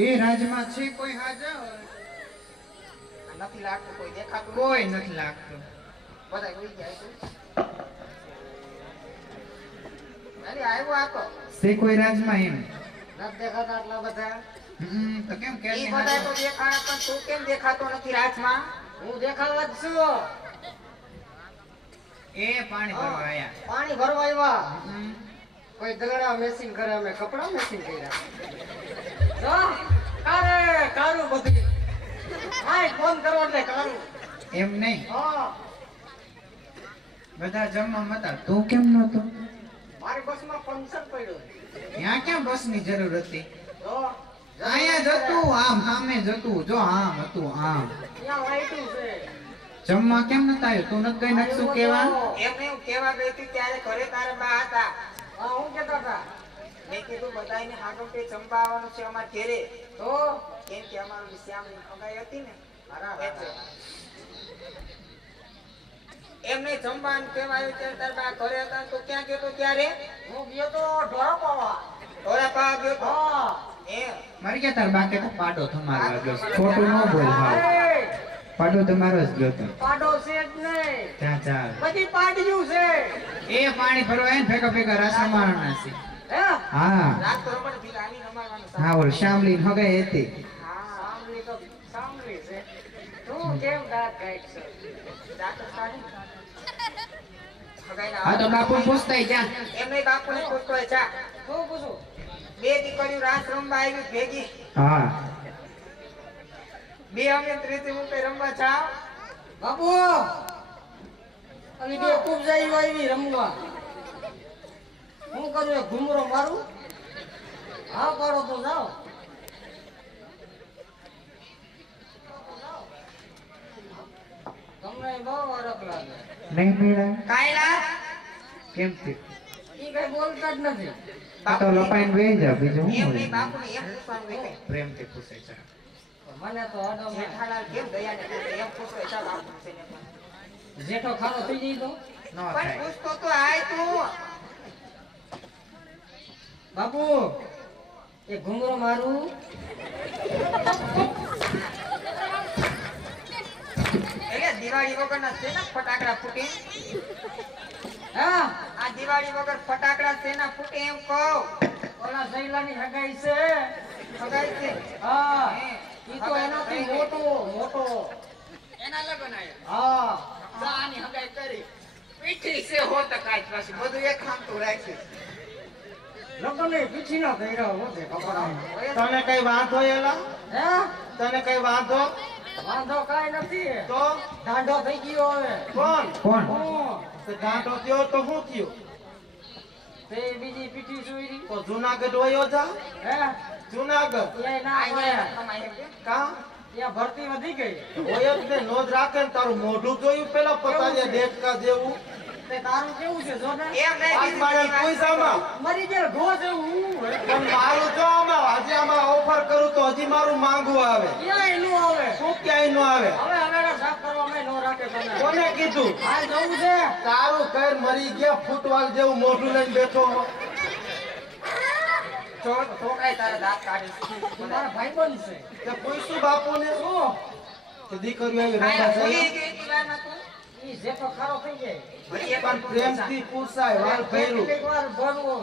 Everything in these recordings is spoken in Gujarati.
એ રાજમાં છે કોઈ હાજર નથી લાગતું, કોઈ દેખાતું કોઈ નથી લાગતું. બધા ઉઈ ગયા છે. અરે આવ્યો આ તો છે કોઈ રાજમાં એમ નથી દેખાતા આટલા બધા. તો કેમ કે ઈ બધા તો દેખાડા પણ તું કેમ દેખાતો નથી રાજમાં? હું દેખાવા જ છું. એ પાણી ભરવા આયા. પાણી ભરવા આવ્યા. કોઈ દગડા મેશિન કરે, અમે કપડા મેશિન કર્યા. જો કારે કારું બધું. હાય ફોન કરો એટલે કારું. એમ નહીં, હા બધા જમવા મતા તું કેમ નતો? મારી બસમાં પંક્ચર પડ્યું. ત્યાં ક્યાં બસની જરૂર હતી? જો અહીંયા જતું, આમ સામે જતું, જો આમ હતું આમ. ત્યાં લાઈટું છે. જમવા કેમ નતા આવ્યો? તું નથી ગઈ નકશું કેવા? એમને હું કેવા ગઈ હતી ત્યારે ઘરે તારા બા હતા. હા હું કેતા હતા. મેં કીધું બધાને હાડો કે જમવા આવવાનું છે અમાર ઘરે. તો કેમ કે અમારું શ્યામની ખગાઈ હતી ને. એટલે એમને જમવાનું કેવાયું ત્યારે તારા બા ઘરે હતા. તો ક્યાં ગયો તો ત્યારે? હું ગયો તો ઢોરા પાવા. ઢોરા પાવા ગયો તો. હા એમ મારી કે તાર બાકે તો પાડો તમારો ગયો. ખોટું ન બોલ હાલ. પાડો તમારો જ ગયો તો. પાડો છે જ નહીં. ત્યાં ચાલ. બધી પાડ્યું છે. એ પાણી ભરવા એને ભેગા ભેગા રાસા મારવાના છે. હે હા રાત તો રમણ થી આની રમાડવાનું છે. હા ઓલ શામલી હગાઈ હતી. હા સાંભળી તો સાંભળી છે. તું કેમ દાંત કાઢ છે? દાંત કાઢી. હા તો બાપુ પૂછતાય જા. એમને બાપુને પૂછતો હોય જા. શું પૂછું? બે દીકરીઓ રાસ રમવા આવી ભેગી. હા બે અમે ત્રીજી રૂપે રમવા જાવ. બાપુ અને બે ખૂબ જાય આવી રમવા. હું કરું એ ઘુમરો મારું? હા પાડો તો જાઓ. તમને બહુ અરક લાગે. નહીં મેળા કાયલા કેમ છે? ઈ કઈ બોલતા જ નથી. આ તો લપાઈને બેહી જા, બીજું એમ શું નહીં, હોય? બાપુને એમ પૂછવાનું હોય કે પ્રેમથી પૂછે છે. મને તો અડો જેઠાલાલ કેમ દયાને પૂછે એમ પૂછો ચાલ બાપુ છે ને પણ. જેઠો ખાનો થઈ જાય તો ન પણ થાય. પૂછતો તો આય તું. બાપુ એ ઘુંઘરો મારું. એટલે દિવાળી વગરના છે ને ફટાકડા ફૂટે? હા આ દિવાળી વગર ફટાકડા છે ને ફૂટે એમ કહું. ઓલા સૈલાની હગાઈ છે. હગાઈ છે? હા ઈ તો એનાથી મોટો મોટો એના લગન આયા. હા સાની હગાઈ કરી. પીઠી છે હો તો કાઈ પાછી બધું એક ખામતું રાખ્યું. લગન એ પીઠી ના કર્યા હોતે કપડા. તને કઈ વાંધો એલા? હે તને કઈ વાંધો? વાંધો કાઈ નથી. તો દાંડો થઈ ગયો હવે. કોણ? કોણ? હું તે ગાંઠો થયો તો શું થયું? તે બીજી પીઠી સુઈરી. તો જુનાગઢ વયો જા. હે જુનાગઢ એ ના આયા. કા ત્યાં ભરતી વધી ગઈ. હોય જ ને, નોંધ રાખે ને. તારું મોઢું જોયું પેલા પતાજે દેડકા જેવું. તે તારું કેવું છે જો ને? આજ મારે પૈસામાં મરી ગયેલ ઘો છે હું. પણ મારું જો આમાં આજે આમાં ઓફર કરું તો હજી મારું માંગવું આવે. ક્યાંય નું આવે. શું ક્યાંય નો આવે? હવે હવે સાફ કરવા મેં નો રાખે તને. કોને કીધું? હાલ જવું છે. તારું ઘર મરી ગયા ફૂટવાલ જેવું મોઢું લઈને બેઠો હો. છોકરાએ તારા દાંત કાઢી. મારા ભાઈબંધ છે. તે પૂછ્યું બાપુને શું? કે દીકરીઓ આવી રમવા જાય? ઈ જેટલો ખારો થઈ જાય. પણ પ્રેમથી પૂછાય, વાલ ભર્યું. એકવાર ભરવો.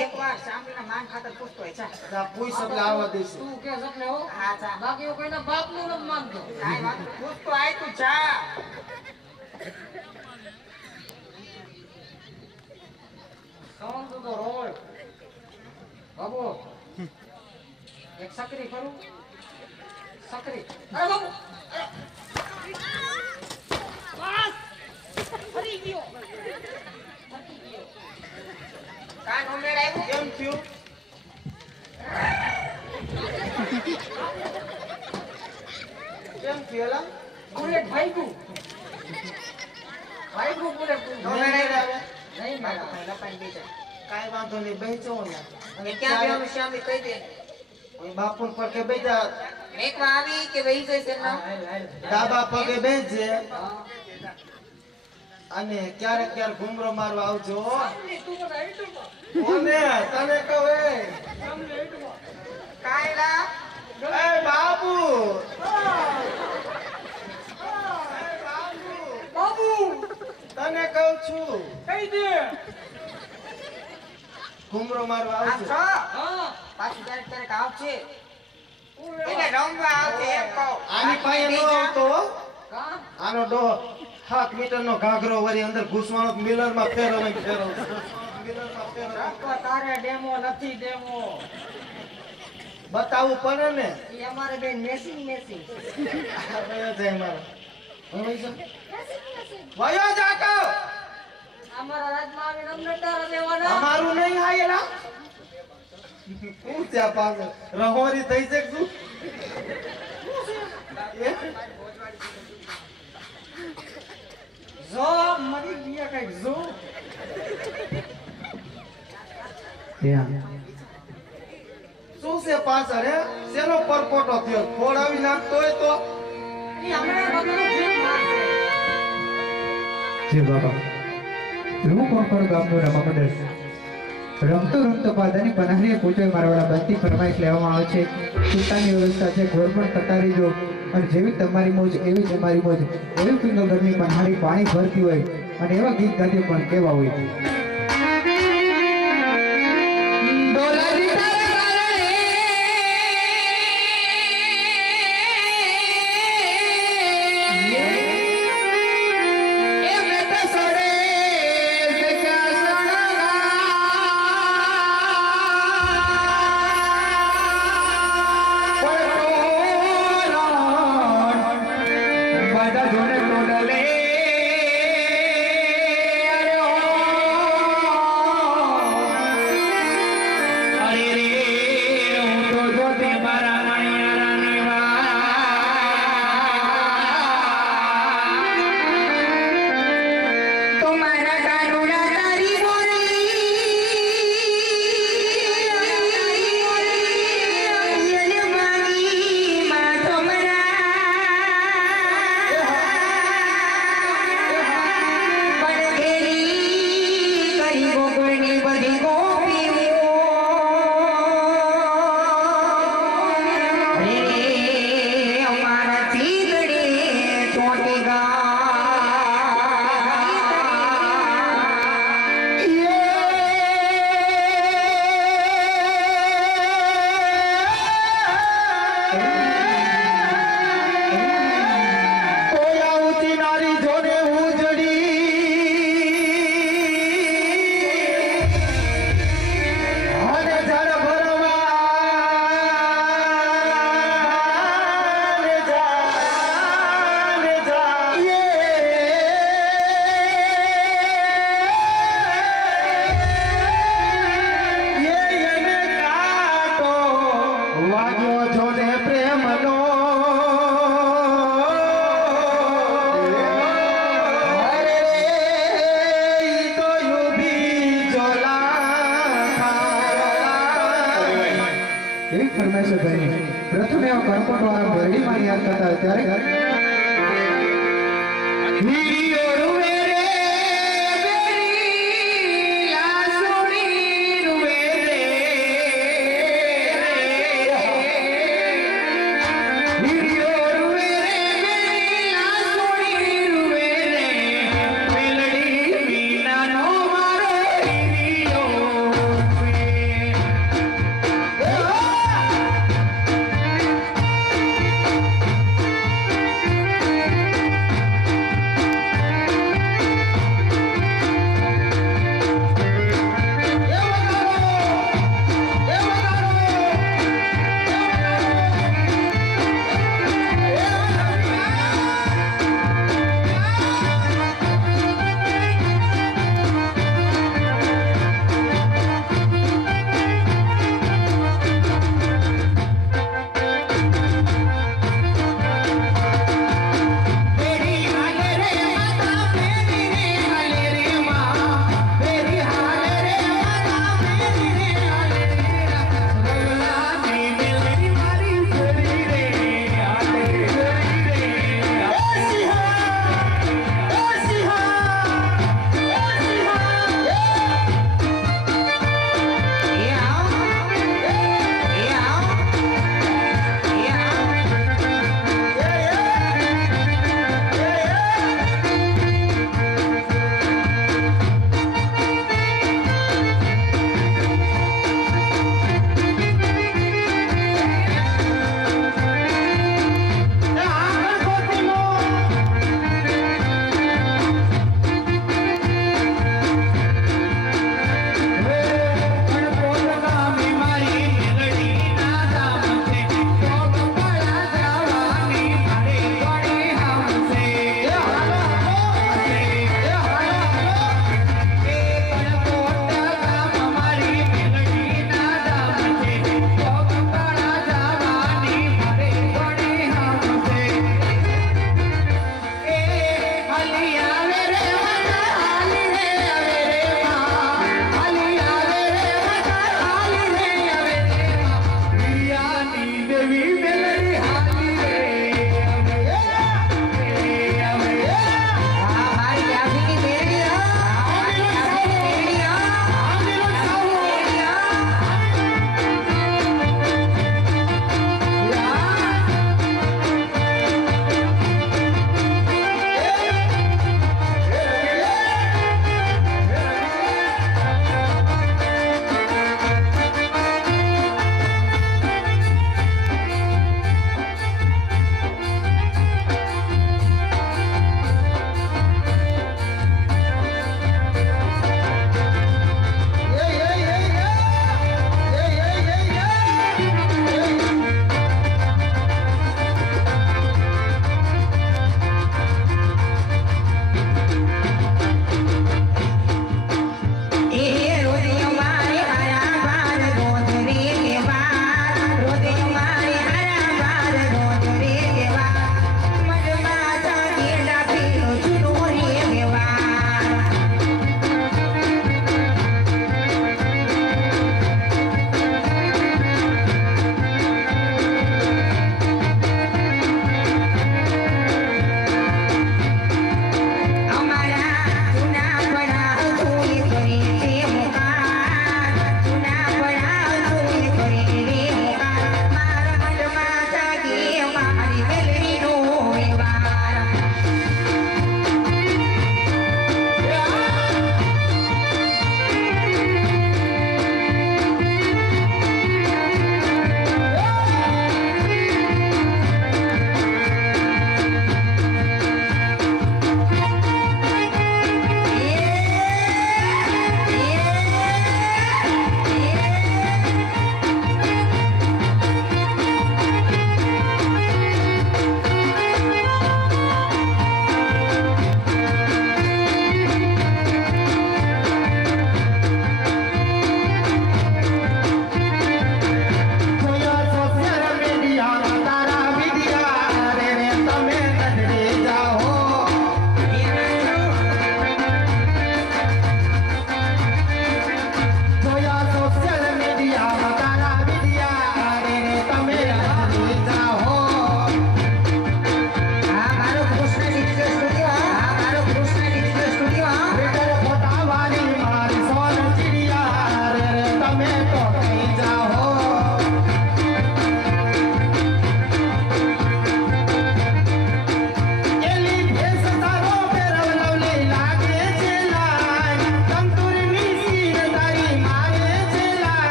એકવાર સાંભળીને માન ખાતર પૂછતો હોય ચા. તા પૂછ એટલે આવવા દેશે. તું કે એટલે હો. હા ચા. બાકી હું કોઈના બાપનું નથી માનતો. કાઈ વાત નહીં. પૂછતો આય તું ચા. સોન તો રોય. બાબુ એક સકરી કરું. સકરી. અરે બાબુ. બસ. ફરી ગયો. કાન ઉમેર આવ્યું. કેમ થયું? કેમ થયું એલા? બુલેટ ભાઈગું. ભાઈગું બુલેટ. ઉમેર આવે? નહીં મારા ભાઈ લપાઈ દીધા. કાંઈ વાંધો નહીં, બેસજો ને. અને ક્યાં બેવાનું શ્યામી કહી દે. ઓય બાપુ પર કે બેજા, મેકમાં આવી કે વહી જશે ના. ડાબા પગે બેસજે. અને ક્યારેક ક્યારેક ઘુમરો મારવા આવજો. તું મને આઈટમ. કોને? તને કહું એ. કાયલા એ બાબુ બાબુ તને કહું છું કઈ દે ઘુમરો મારવા આ આવશે છો પાછું ક્યારેક આવશે એને રમવા આવશે એમ કહો આની પાસે નો આવતો હો. કા આનો ડો 7 મીટરનો ઘાઘરો વળી અંદર ઘૂસવાનો મિલરમાં ફેરવે મિલરમાં ફેરવે તો તારે ડેમો નથી ડેમો બતાવવું પડે ને ઈ અમારે બેન મેસિંગ આ વયો જાય મારો હવે વયો જા. વયો જા કહું. અમારા રાજમાં આવીને અમને તારા દેવાના અમારું નહીં હાયેલા હું ત્યાં પાછળ રહોરી થઈ છે તું જો મરી ગયા કઈક જો ત્યાં શું છે પાછળ હે શેનો પરપોટો થયો ખોડાવી નાખતો હોય તો ઈ હમણાં બધાનું જીત મારશે જે બાબા એવું કોણ કોણ ગામનું રમવા મંડળ રમતો રમતો બાદાની પનારીએ પૂછો મારવાળા બનતી ફરમાઈશ લેવામાં આવે છે સૂતાની વ્યવસ્થા છે ઘોરપણ થતા રહીજો અને જેવી તમારી મોજ એવી જ અમારી મોજ એવી પિંગલગઢની પનારી પાણી ભરતી હોય અને એવા ગીત ગાતી પણ કેવા હોય પ્રથમ એવા કરપટ વાળા ભરડીમાં યાદ કરતા ત્યારે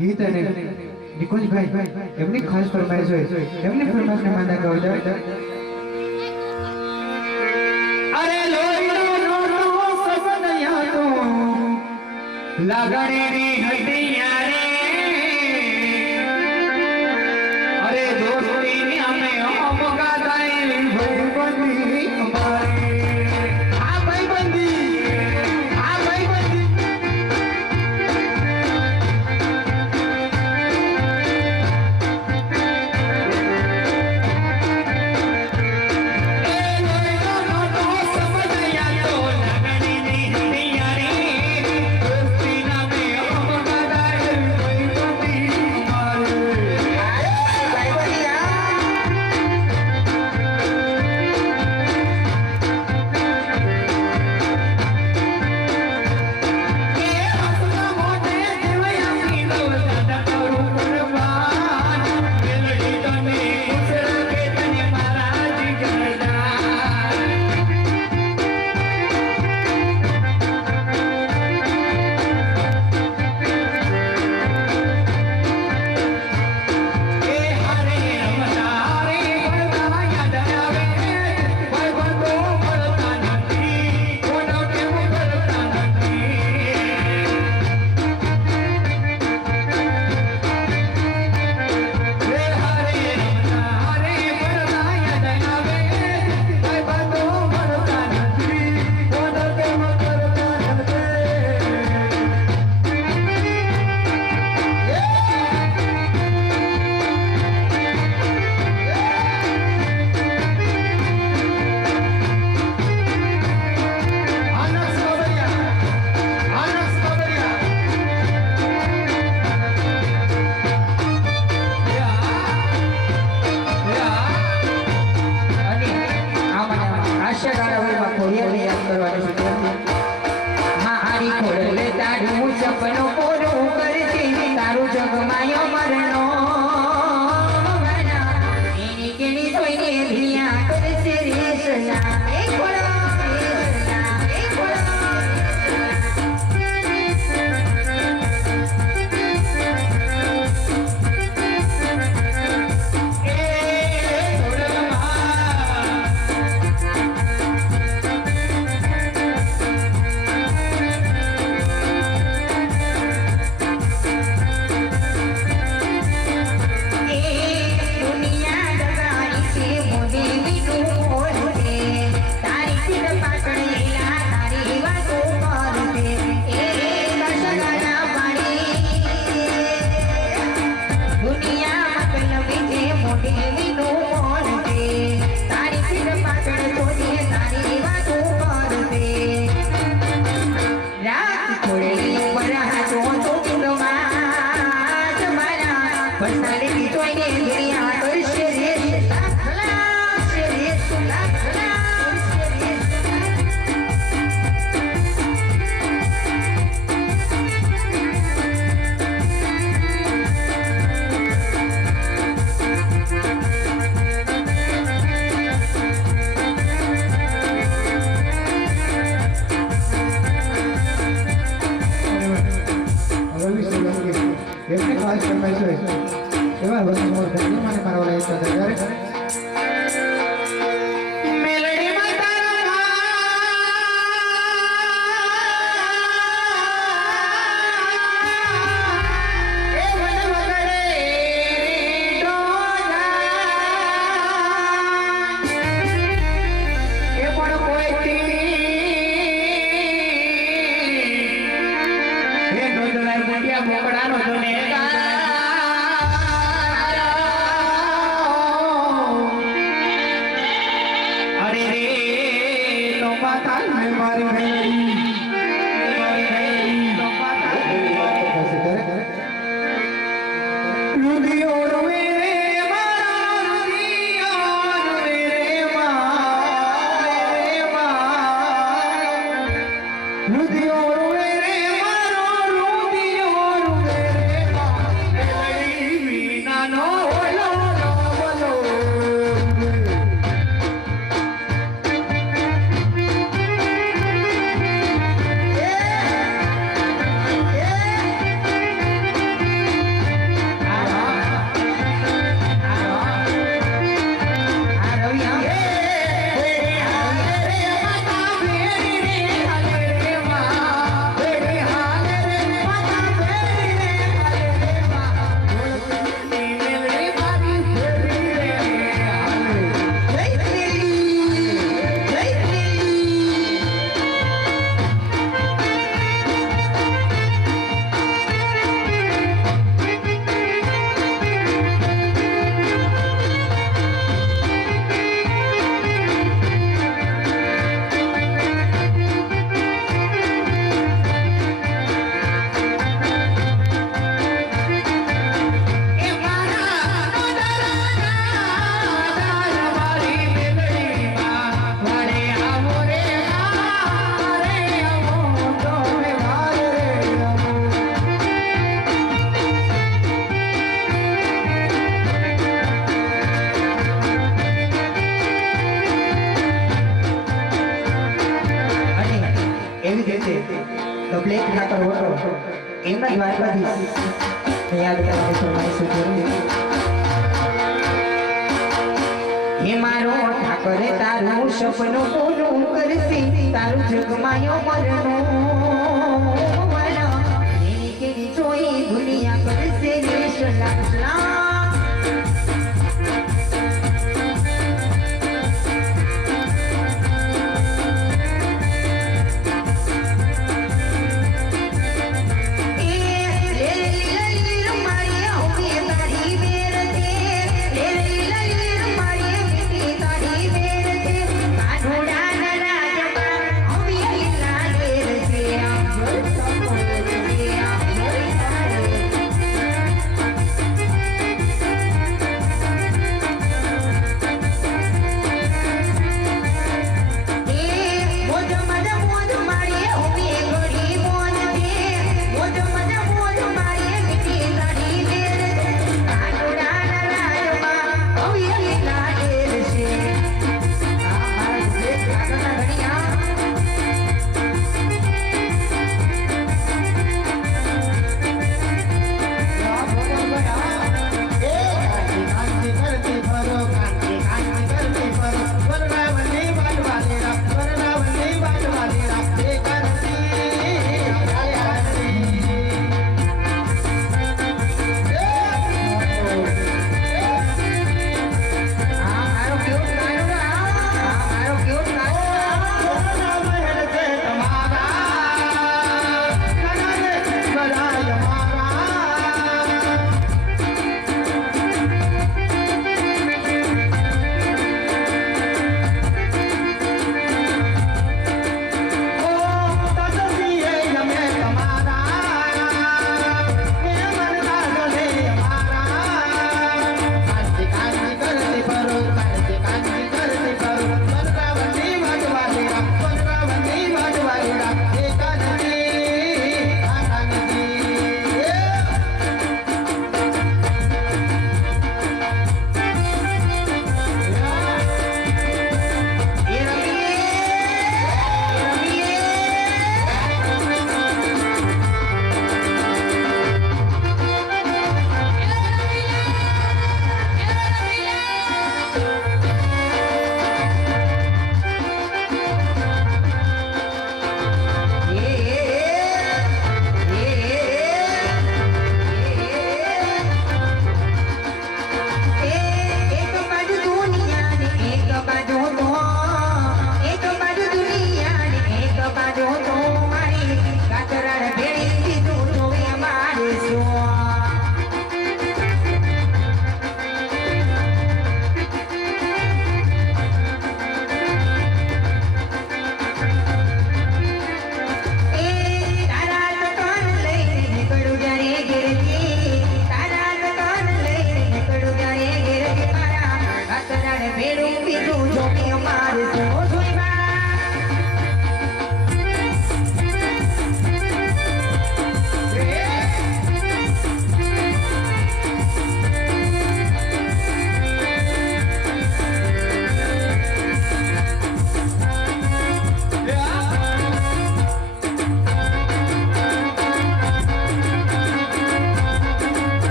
ગીત અને નિકુંજભાઈ એમની ખાસ ફરમાઈશ હોય એમની ફરમાઈશને માનતા કહો જાય અરે લોહીનો લોટો સસનયા તો લાગણીની હૈયા રે અરે દોસ્તીની અમે અમગા દાઈ ભાઈબંધી અમારી આ ભાઈબંધી એમની ખાસ ફરમાઈશ હોય એવા વસ્તુઓ ધન્ય મને મારા વાળા એક કરે મોકળાનો જોને બ્લેક ઠાકર હતો એમના દ્વારકાધીશ યાદ કરવાની ફરમાઈશ છે હે મારો ઠાકર તારું સપનું પૂરું કરશે તારું જગમાયો મરણો એની કેરી જોઈ દુનિયા કરશે સલામ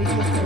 બીજું